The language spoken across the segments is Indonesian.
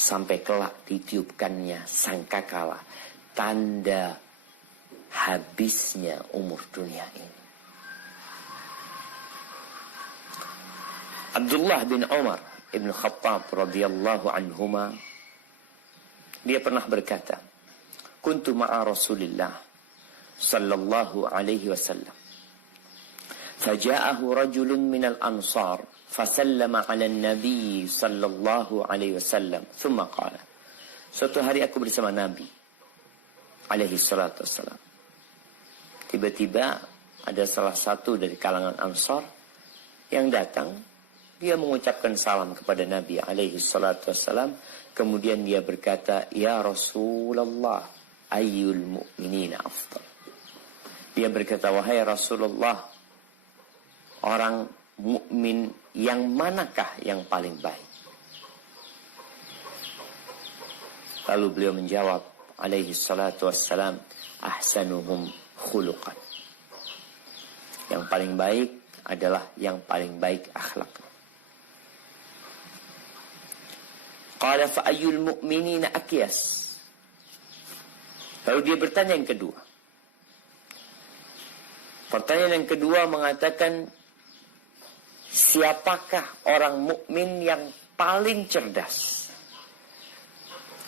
sampai kelak ditiupkannya sangkakala, tanda habisnya umur dunia ini. Abdullah bin Umar ibn Khattab radhiyallahu anhuma, dia pernah berkata, kuntu ma'a Rasulillah sallallahu alaihi wasallam, faja'ahu rajulun minal ansar fasallama 'ala an-nabi sallallahu alaihi wasallam thumma qala. Suatu hari aku bersama Nabi alaihi salatu wassalam. Tiba-tiba ada salah satu dari kalangan Ansar yang datang. Dia mengucapkan salam kepada Nabi alaihi salatu wassalam. Kemudian dia berkata, ya Rasulullah, ayyul mu'minina afdal. Dia berkata, wahai Rasulullah, orang mukmin yang manakah yang paling baik? Lalu beliau menjawab alaihi salatu wassalam, ahsanuhum khuluqan. Yang paling baik adalah yang paling baik akhlak. Qala fa ayyul mu'minina akyas. Lalu dia bertanya yang kedua. Pertanyaan yang kedua mengatakan, siapakah orang mukmin yang paling cerdas?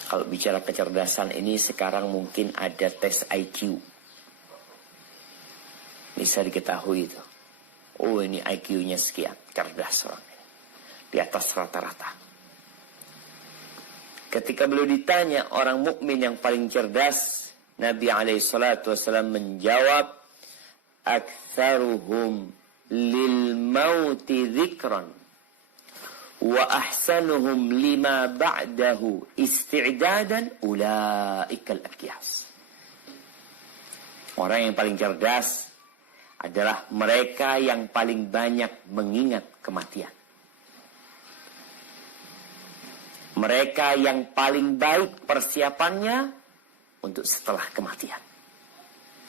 Kalau bicara kecerdasan ini sekarang mungkin ada tes IQ. Bisa diketahui itu. Oh, ini IQ-nya sekian, cerdas orang ini. Di atas rata-rata. Ketika beliau ditanya orang mukmin yang paling cerdas, Nabi alaihi salatu wasallam menjawab, aktsaruhum lil mauti dzikran wa ahsanuhum lima ba'dahu isti'dadan ulaikal akyas. Orang yang paling cerdas adalah mereka yang paling banyak mengingat kematian. Mereka yang paling baik persiapannya untuk setelah kematian.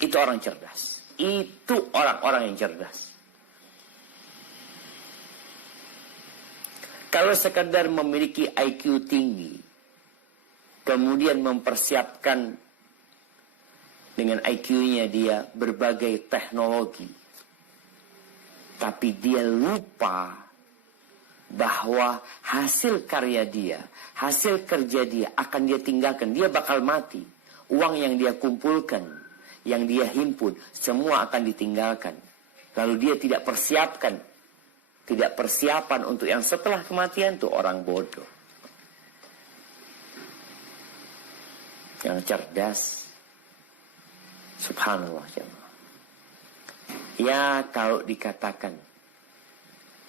Itu orang cerdas. Itu orang-orang yang cerdas. Kalau sekadar memiliki IQ tinggi, kemudian mempersiapkan dengan IQ-nya dia berbagai teknologi, tapi dia lupa bahwa hasil karya dia, hasil kerja dia akan dia tinggalkan. Dia bakal mati. Uang yang dia kumpulkan, yang dia himpun, semua akan ditinggalkan. Lalu dia tidak persiapan untuk yang setelah kematian, itu orang bodoh. Yang cerdas, subhanallah jemaah. Ya, kalau dikatakan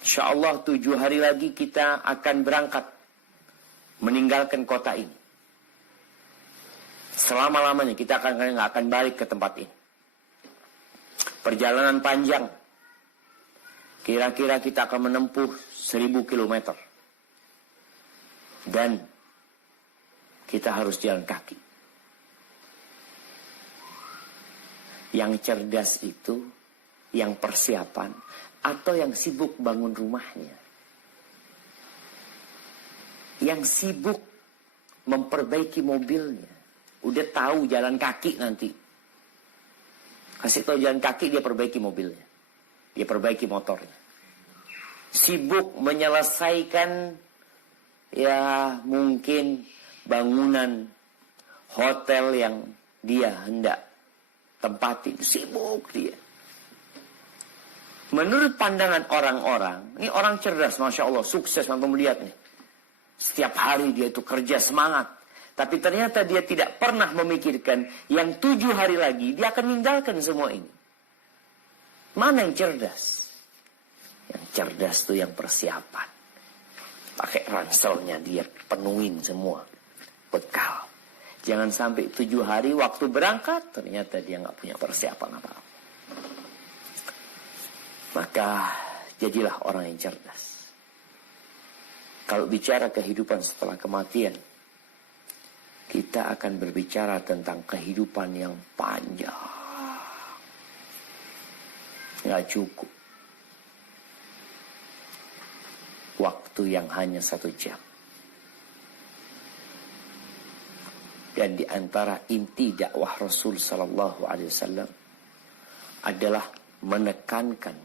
InsyaAllah 7 hari lagi kita akan berangkat meninggalkan kota ini. Selama-lamanya kita nggak akan balik ke tempat ini. Perjalanan panjang. Kira-kira kita akan menempuh 1000 kilometer. Dan kita harus jalan kaki. Yang cerdas itu, yang persiapan, atau yang sibuk bangun rumahnya. Yang sibuk memperbaiki mobilnya. Udah tahu jalan kaki nanti. Kasih tahu jalan kaki, dia perbaiki mobilnya. Dia perbaiki motornya. Sibuk menyelesaikan ya mungkin bangunan hotel yang dia hendak tempati. Sibuk dia. Menurut pandangan orang-orang, ini orang cerdas, Masya Allah, sukses, mampu melihat nih. Setiap hari dia itu kerja semangat. Tapi ternyata dia tidak pernah memikirkan yang 7 hari lagi dia akan meninggalkan semua ini. Mana yang cerdas? Yang cerdas itu yang persiapan. Pakai ranselnya dia penuhin semua bekal. Jangan sampai 7 hari waktu berangkat ternyata dia nggak punya persiapan apa-apa. Maka jadilah orang yang cerdas. Kalau bicara kehidupan setelah kematian, kita akan berbicara tentang kehidupan yang panjang. Nggak cukup. Waktu yang hanya 1 jam. Dan di antara inti dakwah Rasul sallallahu alaihi wasallam adalah menekankan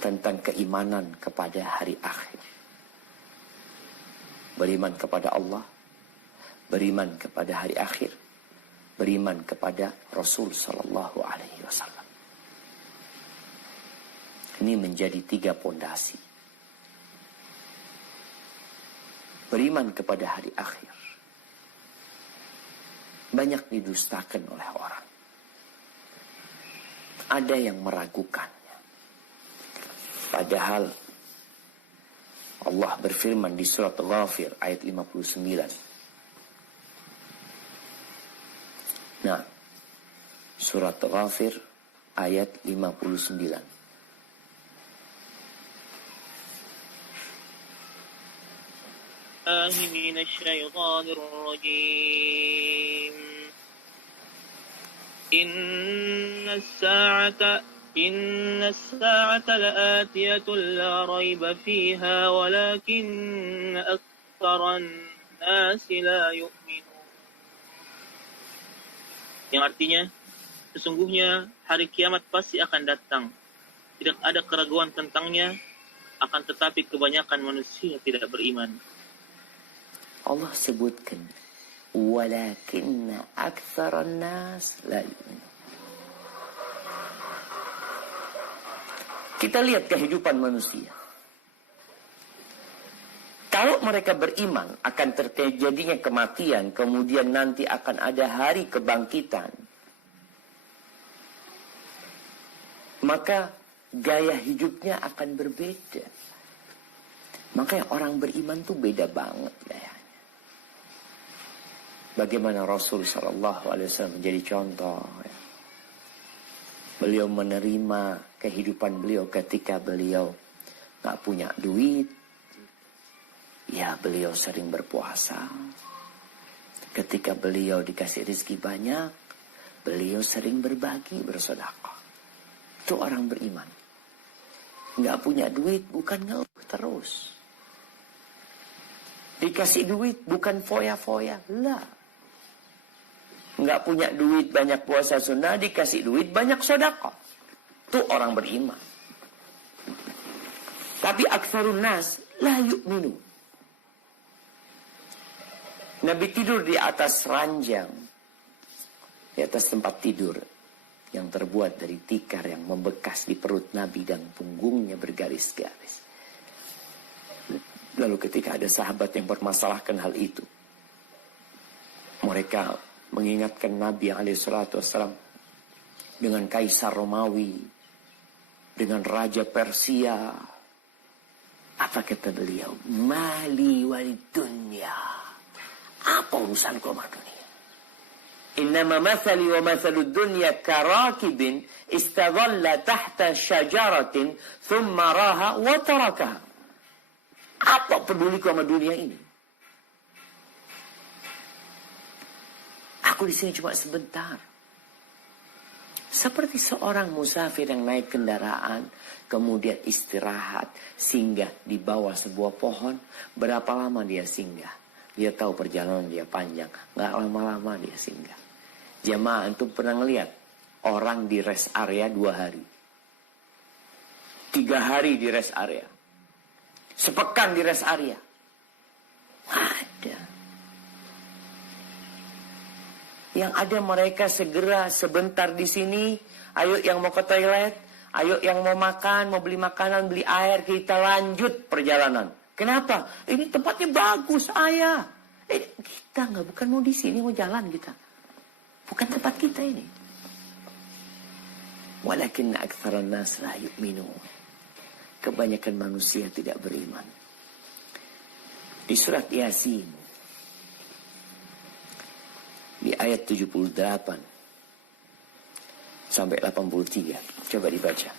tentang keimanan kepada hari akhir. Beriman kepada Allah, beriman kepada hari akhir, beriman kepada Rasul sallallahu alaihi wasallam. Ini menjadi 3 pondasi. Beriman kepada hari akhir banyak didustakan oleh orang. Ada yang meragukannya. Padahal Allah berfirman di surat Ghafir ayat 59. Nah, surat Ghafir ayat 59. من الشيطان الرجيم إن الساعة لآتية لا ريب فيها ولكن أكثر الناس لا يؤمنون. Yang artinya, sesungguhnya hari kiamat pasti akan datang. Tidak ada keraguan tentangnya, akan tetapi kebanyakan manusia tidak beriman. Allah sebutkan walakinna aktsaran nas la yu'minun. Kita lihat kehidupan manusia. Kalau mereka beriman akan terjadinya kematian, kemudian nanti akan ada hari kebangkitan, maka gaya hidupnya akan berbeda. Makanya orang beriman tuh beda banget gayanya. Bagaimana Rasul SAW menjadi contoh. Beliau menerima kehidupan beliau ketika beliau gak punya duit. Ya, beliau sering berpuasa. Ketika beliau dikasih rezeki banyak, beliau sering berbagi, bersedekah. Itu orang beriman. Gak punya duit bukan ngeluh terus. Dikasih duit bukan foya-foya. Lah. Nggak punya duit banyak puasa sunnah, dikasih duit banyak sedekah. Itu orang beriman. Tapi aktsarun nas la yu'minu. Nabi tidur di atas ranjang, di atas tempat tidur yang terbuat dari tikar yang membekas di perut Nabi dan punggungnya bergaris-garis. Lalu ketika ada sahabat yang permasalahkan hal itu, mereka mengingatkan Nabi SAW dengan Kaisar Romawi, dengan Raja Persia. Apa kata beliau? Mali walid dunya. Apa urusanku sama dunia? Innama mathali wa mathalud dunya karakibin istadhalla tahta syajaratin thumma raha wa tarakaha. Apa peduliku sama dunia ini? Aku di sini cuma sebentar. Seperti seorang musafir yang naik kendaraan, kemudian istirahat, singgah di bawah sebuah pohon. Berapa lama dia singgah? Dia tahu perjalanan dia panjang. Nggak lama-lama dia singgah. Jamaah antum pernah ngeliat orang di rest area 2 hari. 3 hari di rest area. Sepekan di rest area. Ada. Yang ada mereka segera sebentar di sini. Ayo yang mau ke toilet. Ayo yang mau makan, mau beli makanan, beli air. Kita lanjut perjalanan. Kenapa? Ini tempatnya bagus, ayah. Kita nggak, bukan mau di sini, mau jalan kita. Bukan tempat kita ini. Walakin aktsaran nas la yu'minun. Kebanyakan manusia tidak beriman. Di surat Yasin, di ayat 78 sampai 83. Coba dibaca.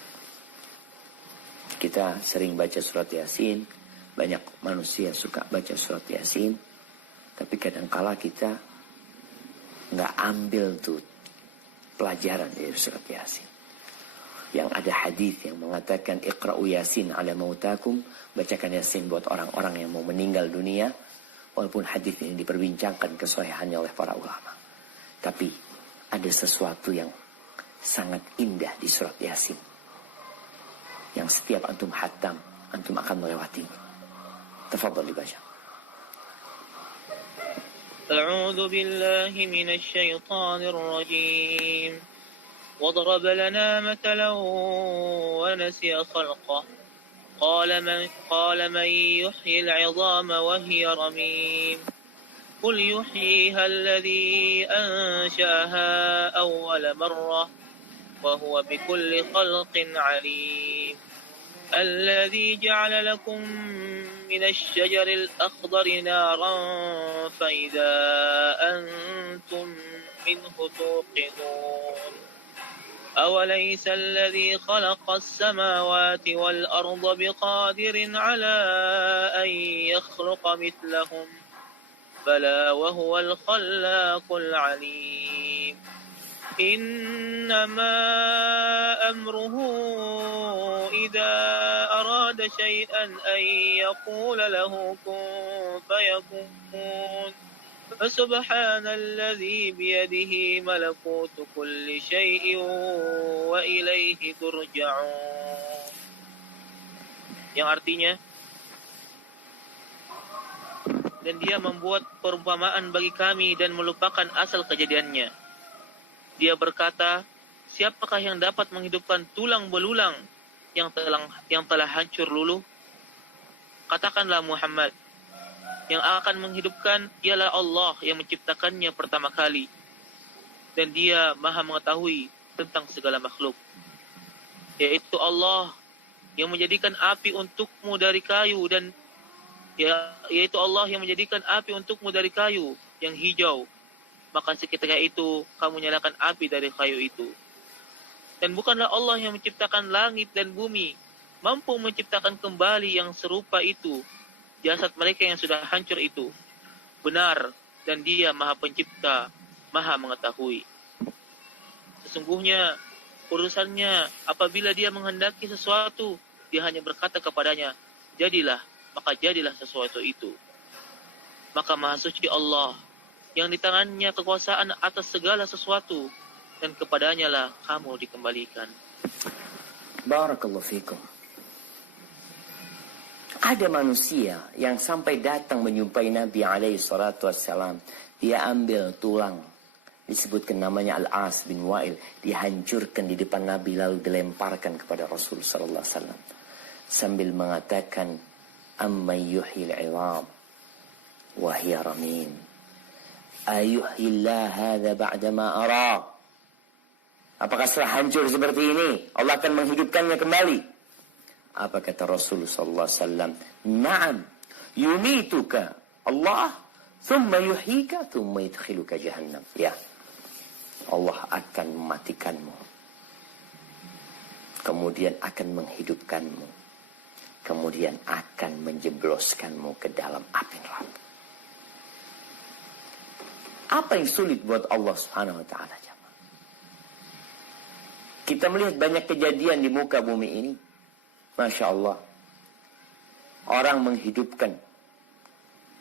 Kita sering baca surat Yasin. Banyak manusia suka baca surat Yasin. Tapi kadangkala kita nggak ambil tuh pelajaran dari surat Yasin. Yang ada hadis yang mengatakan Iqra'u Yasin ala mautakum. Bacakan Yasin buat orang-orang yang mau meninggal dunia. walaupun hadis ini diperbincangkan kesahihannya oleh para ulama. Tapi ada sesuatu yang sangat indah di surat Yasin, yang setiap antum hatam, antum akan melewatinya. Tafadhal dibaca. أعوذ بالله من الشيطان الرجيم وضرب لنا مثلا ونسي خلقه قال من يحيي العظام وهي رميم قل يحييها الذي أنشأها أول مرة وهو بكل خلق عليم الذي جعل لكم من الشجر الأخضر نارا فإذا أنتم منه توقدون أوليس الذي خلق السماوات والأرض بقادر على أن يخلق مثلهم بلى وهو الخلاق العليم إنما أمره إذا أراد شيئا أن يقول له كن فيكون فسبحان الذي بيده ملكوت كل شيء وإليه ترجعون. Yang artinya, dan dia membuat perumpamaan bagi kami dan melupakan asal kejadiannya. Dia berkata, siapakah yang dapat menghidupkan tulang belulang yang telah hancur luluh? Katakanlah Muhammad, yang akan menghidupkan ialah Allah yang menciptakannya pertama kali. Dan dia maha mengetahui tentang segala makhluk. Yaitu Allah yang menjadikan api untukmu dari kayu dan yaitu Allah yang menjadikan api untukmu dari kayu yang hijau. Maka seketika itu kamu nyalakan api dari kayu itu. Dan bukanlah Allah yang menciptakan langit dan bumi, mampu menciptakan kembali yang serupa itu, jasad mereka yang sudah hancur itu. Benar, dan dia maha pencipta, maha mengetahui. Sesungguhnya urusannya apabila dia menghendaki sesuatu, dia hanya berkata kepadanya, jadilah, maka jadilah sesuatu itu. Maka maha suci Allah, yang di tangannya kekuasaan atas segala sesuatu, dan kepadanya lah kamu dikembalikan. Barakallahu fikum. Ada manusia yang sampai datang menjumpai Nabi alaihi salatu wassalam. Dia ambil tulang, disebutkan namanya Al-As bin Wa'il, dihancurkan di depan Nabi lalu dilemparkan kepada Rasul sallallahu alaihi wasallam sambil mengatakan, amma yuhyil 'idham wa hiya ramim, ayuhyillah hadza ba'da ma ara. Apakah setelah hancur seperti ini Allah akan menghidupkannya kembali? Apa kata Rasul sallallahu alaihi wasallam? Na'am, yumituka Allah, thumma yuhyika, thumma yudkhiluka jahannam. Ya, Allah akan mematikanmu, kemudian akan menghidupkanmu, kemudian akan menjebloskanmu ke dalam api neraka. Apa yang sulit buat Allah Subhanahu wa taala? Kita melihat banyak kejadian di muka bumi ini. Masya Allah. Orang menghidupkan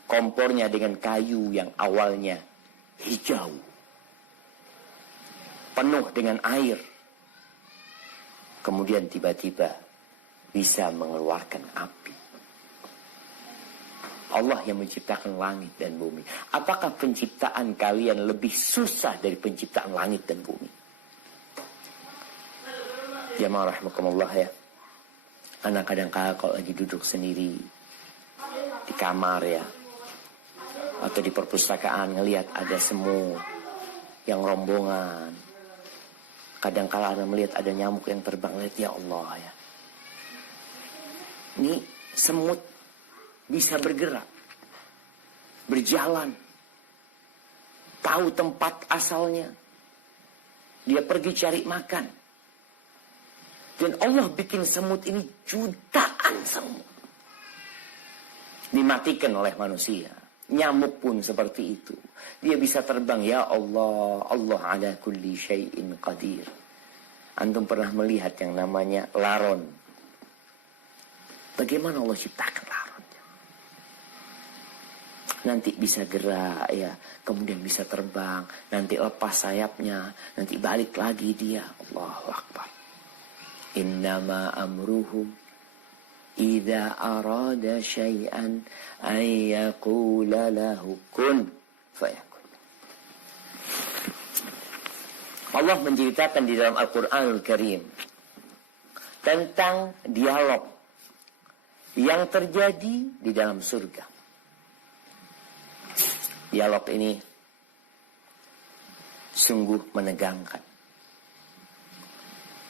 kompornya dengan kayu yang awalnya hijau, penuh dengan air. Kemudian tiba-tiba bisa mengeluarkan api. Allah yang menciptakan langit dan bumi. Apakah penciptaan kalian lebih susah dari penciptaan langit dan bumi? Jamaah rahimakumullah ya. Anak kadang-kadang kalau lagi duduk sendiri di kamar ya, atau di perpustakaan ngelihat ada semut yang rombongan. Kadang-kala anda melihat ada nyamuk yang terbang, lihat ya Allah ya. Ini semut bisa bergerak, berjalan, tahu tempat asalnya. Dia pergi cari makan. Dan Allah bikin semut ini jutaan semut. Dimatikan oleh manusia. Nyamuk pun seperti itu. Dia bisa terbang. Ya Allah, Allah ala kulli syai'in qadir. Antum pernah melihat yang namanya laron. Bagaimana Allah ciptakan laron? nanti bisa gerak ya, kemudian bisa terbang, nanti lepas sayapnya, nanti balik lagi dia. Allahu Akbar. Innama amruhu idza arada syai'an ay yaqula lahu kun fayakun. Allah menceritakan di dalam Al-Qur'anul Karim tentang dialog yang terjadi di dalam surga. Dialog ini sungguh menegangkan.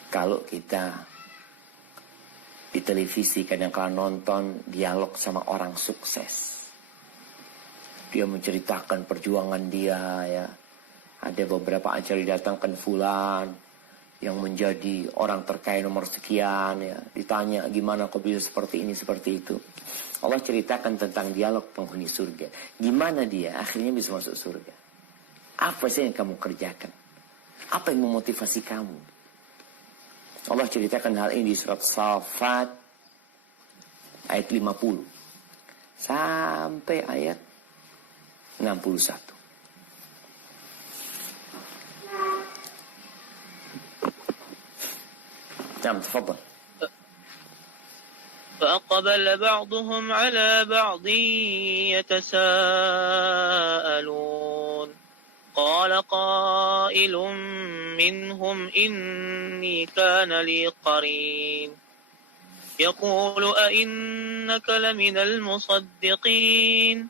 Kalau kita di televisi kadang-kadang nonton dialog sama orang sukses, dia menceritakan perjuangan dia ya. Ada beberapa acara didatangkan fulan yang menjadi orang terkaya nomor sekian ya. Ditanya gimana kok bisa seperti ini seperti itu. Allah ceritakan tentang dialog penghuni surga. Gimana dia akhirnya bisa masuk surga. Apa sih yang kamu kerjakan? Apa yang memotivasi kamu? Allah ceritakan hal ini di surat Shafat ayat 50 sampai ayat 61. نعم تفضل. فأقبل بعضهم على بعض يتساءلون قال قائل منهم إني كان لي قرين يقول أئنك لمن المصدقين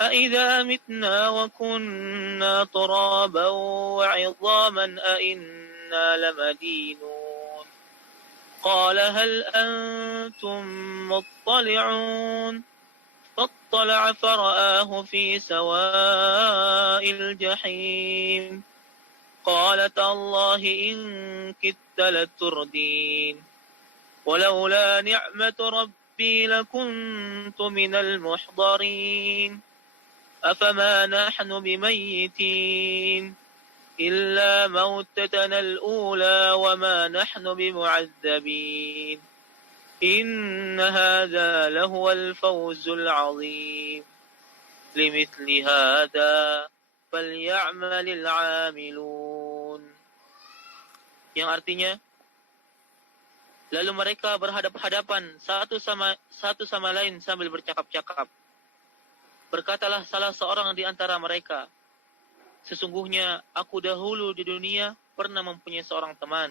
أئذا متنا وكنا ترابا وعظاما أئنا لمدينون قال هل أنتم مطلعون فاطلع فرآه في سواء الجحيم قال تالله إن كدت لتردين ولولا نعمة ربي لكنت من المحضرين أفما نحن بميتين إلا موتتنا الأولى وما نحن بمعذبين إن هذا لهو الفوز العظيم لمثل هذا فليعمل العاملون. Yang artinya, lalu mereka berhadap-hadapan satu sama lain sambil bercakap-cakap. Berkatalah salah seorang di antara mereka, sesungguhnya aku dahulu di dunia pernah mempunyai seorang teman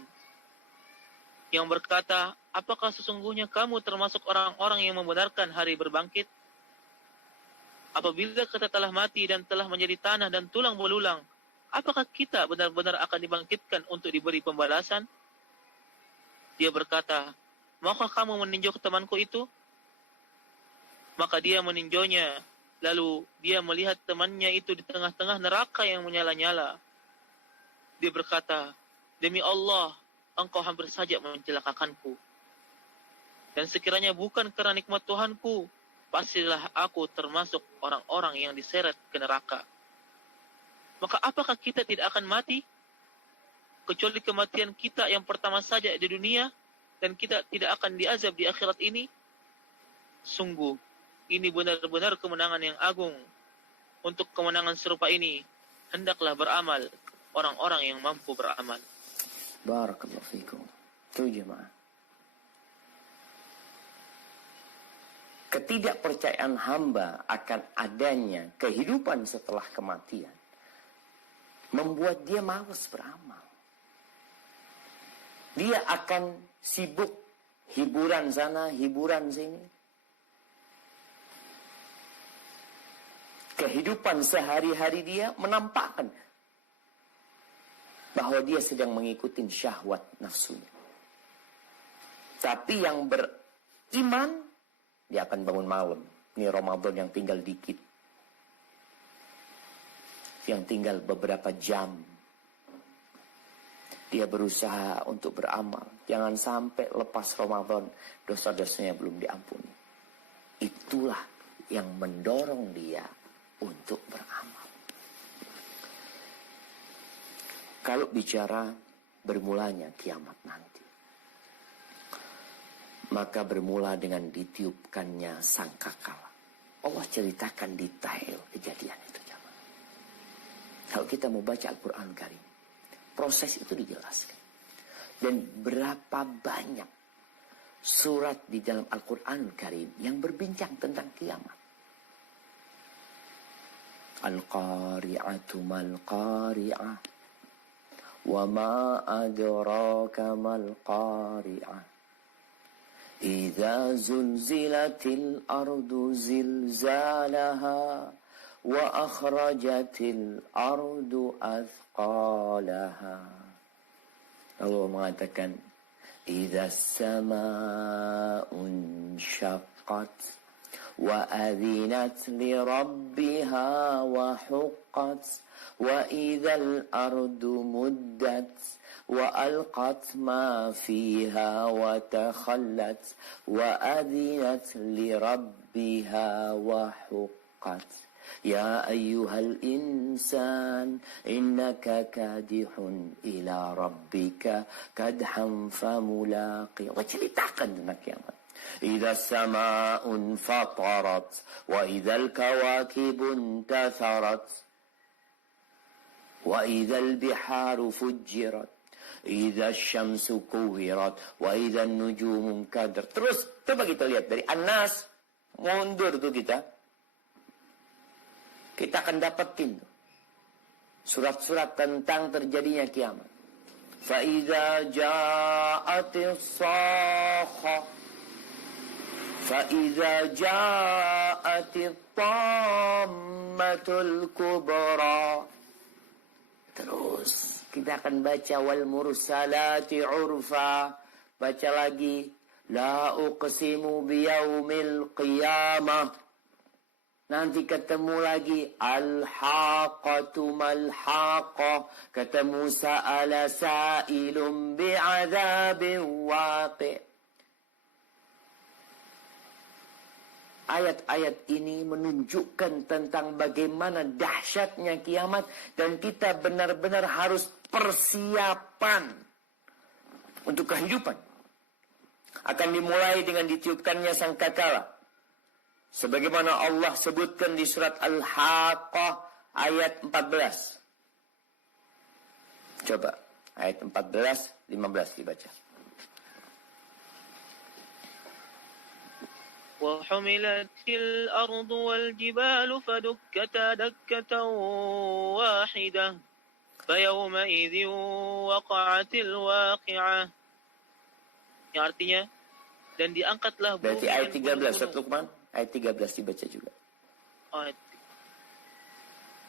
yang berkata, apakah sesungguhnya kamu termasuk orang-orang yang membenarkan hari berbangkit? Apabila kita telah mati dan telah menjadi tanah dan tulang belulang, apakah kita benar-benar akan dibangkitkan untuk diberi pembalasan? Dia berkata, maukah kamu meninjau ke temanku itu? Maka dia meninjaunya. Lalu dia melihat temannya itu di tengah-tengah neraka yang menyala-nyala. Dia berkata, demi Allah, engkau hampir saja mencelakakanku. Dan sekiranya bukan karena nikmat Tuhanku, pastilah aku termasuk orang-orang yang diseret ke neraka. Maka apakah kita tidak akan mati? Kecuali kematian kita yang pertama saja di dunia, dan kita tidak akan diazab di akhirat ini? Sungguh, ini benar-benar kemenangan yang agung. Untuk kemenangan serupa ini, hendaklah beramal orang-orang yang mampu beramal. Barakallahu fikum. Itu jemaah. Ketidakpercayaan hamba akan adanya kehidupan setelah kematian membuat dia malas beramal. Dia akan sibuk hiburan sana, hiburan sini. Kehidupan sehari-hari dia menampakkan bahwa dia sedang mengikuti syahwat nafsunya. Tapi yang beriman, dia akan bangun malam. Ini Ramadan yang tinggal dikit. Yang tinggal beberapa jam. Dia berusaha untuk beramal. Jangan sampai lepas Ramadan, dosa-dosanya belum diampuni. Itulah yang mendorong dia untuk beramal. Kalau bicara bermulanya kiamat nanti, maka bermula dengan ditiupkannya sangkakala Allah ceritakan detail kejadian itu, jamaah. Kalau kita mau baca Al-Quran Karim, proses itu dijelaskan. Dan berapa banyak surat di dalam Al-Quran Karim yang berbincang tentang kiamat. Al-Qari'atu mal-Qari'ah, wa ma adraka mal-Qari'ah, idza zulzilatil ardu zilzalaha, wa akhrajatil ardu athqalaha. Allah mengatakan, idza sama'un syaqqat wa adhinat li rabbiha wa huqqat, wa idzal ardu muddat wa alqat ma fiha wa takhallat, wa adhinat li rabbiha wa huqqat. Ya ayyuhal insan innaka kadihun ila rabbika kadham famulaqi. Allah ceritakan tentang kiamat. Idza sama'un fatarat wa idzal kawakibun tatharat wa idzal biharu fujjirat idza syamsu kuwirat wa idzan nujumu kadar. Terus coba kita lihat dari An-Nas, mundur tuh kita akan dapetin surat-surat tentang terjadinya kiamat. Fa idza ja'atis sakha, fa idza ja'atit tammatul kubra. Terus kita akan baca wal mursalati urfa, baca lagi la uqsimu biyaumil qiyamah. Nanti ketemu lagi al-haqqatu mal-haqqah, ketemu sa'ala sa'ilum bi'adzabin waqi'. Ayat-ayat ini menunjukkan tentang bagaimana dahsyatnya kiamat, dan kita benar-benar harus persiapan untuk kehidupan. Akan dimulai dengan ditiupkannya sangkakala. Sebagaimana Allah sebutkan di surat Al-Haqqah ayat 14. Coba ayat 14, 15 dibaca. وحملت الأرض والجبال فدكتا دكة واحدة فيومئذ وقعت الواقعة. Yang artinya, dan diangkatlah bumi. Berarti ayat 13, Ustaz Luqman, ayat 13 dibaca juga. Ayat.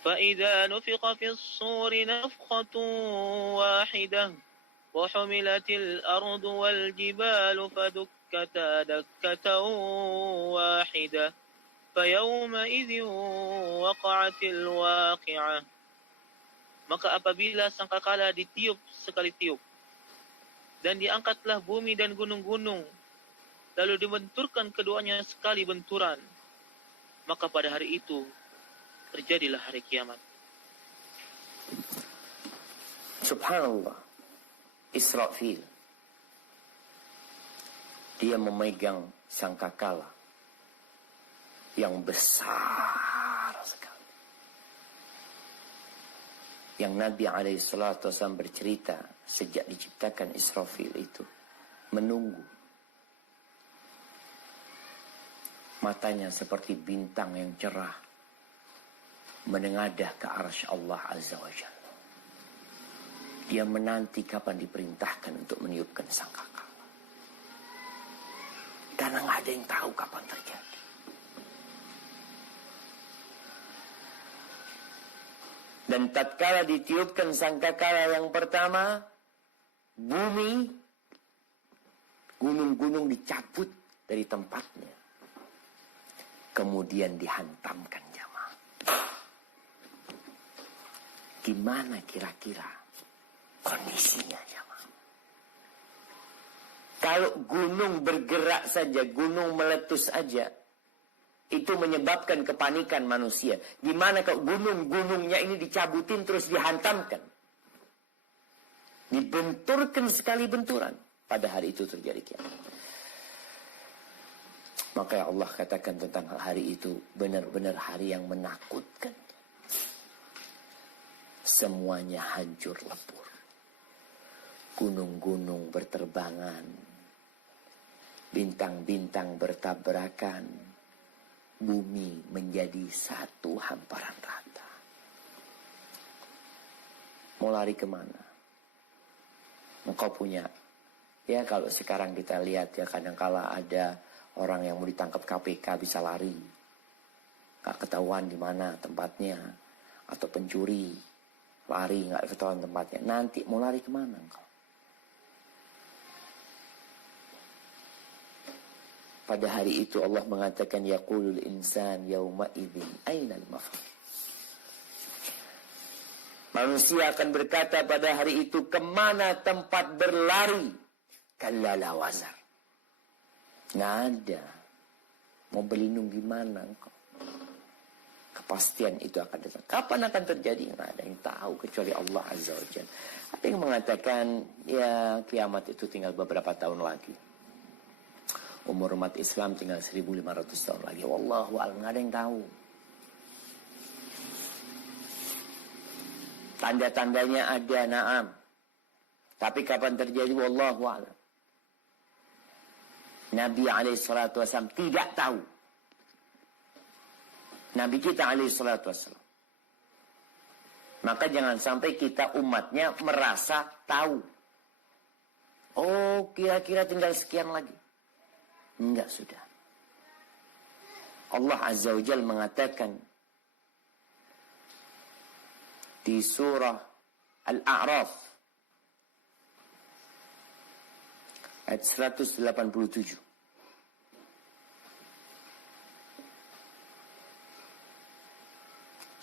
فإذا نفخ في الصور نفخة واحدة وحملت الأرض والجبال فدكتا دكة واحدة فيومئذ وقعت الواقعة. Maka apabila sangkakala ditiup sekali tiup, dan diangkatlah bumi dan gunung-gunung, lalu dibenturkan keduanya sekali benturan, maka pada hari itu terjadilah hari kiamat. Subhanallah, Israfil, dia memegang sangkakala yang besar sekali, yang Nabi SAW bercerita sejak diciptakan Israfil itu menunggu. Matanya seperti bintang yang cerah menengadah ke arsy Allah Azza wa Jalla. Dia menanti kapan diperintahkan untuk meniupkan sangkakala, karena nggak ada yang tahu kapan terjadi. Dan tatkala ditiupkan sangkakala yang pertama, bumi, gunung-gunung dicabut dari tempatnya, kemudian dihantamkan jamaah. Gimana kira-kira kondisinya jamaah? Kalau gunung bergerak saja, gunung meletus saja, itu menyebabkan kepanikan manusia. Gimana kalau gunung-gunungnya ini dicabutin terus dihantamkan? Dibenturkan sekali benturan. Pada hari itu terjadi kiamat. Maka Allah katakan tentang hari itu, benar-benar hari yang menakutkan. Semuanya hancur lebur. Gunung-gunung berterbangan. Bintang-bintang bertabrakan. Bumi menjadi satu hamparan rata. Mau lari kemana? Engkau punya. Ya kalau sekarang kita lihat ya, kadangkala ada orang yang mau ditangkap KPK bisa lari. Gak ketahuan di mana tempatnya. Atau pencuri. Lari gak ketahuan tempatnya. Nanti mau lari kemana engkau? Pada hari itu Allah mengatakan yaqulul insan yauma idzin ainal mafar. Manusia akan berkata pada hari itu, kemana tempat berlari? Kalla la wazar. Nggak ada. Mau berlindung gimana engkau? Kepastian itu akan datang. Kapan akan terjadi? Nggak ada yang tahu kecuali Allah Azza wa Jalla. Ada yang mengatakan ya kiamat itu tinggal beberapa tahun lagi. Umur umat Islam tinggal 1500 tahun lagi. Wallahu a'lam, nggak ada yang tahu. Tanda-tandanya ada, na'am. Tapi kapan terjadi? Wallahu a'lam. Nabi alaihissalatu wassalam tidak tahu. Nabi kita alaihissalatu wassalam. Maka jangan sampai kita umatnya merasa tahu. Oh, kira-kira tinggal sekian lagi. Enggak, sudah. Allah Azza wa Jalla mengatakan di surah Al-A'raf ayat 187.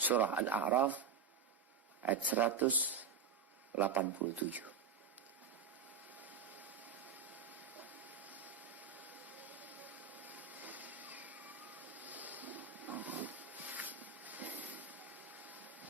Surah Al-A'raf ayat 187.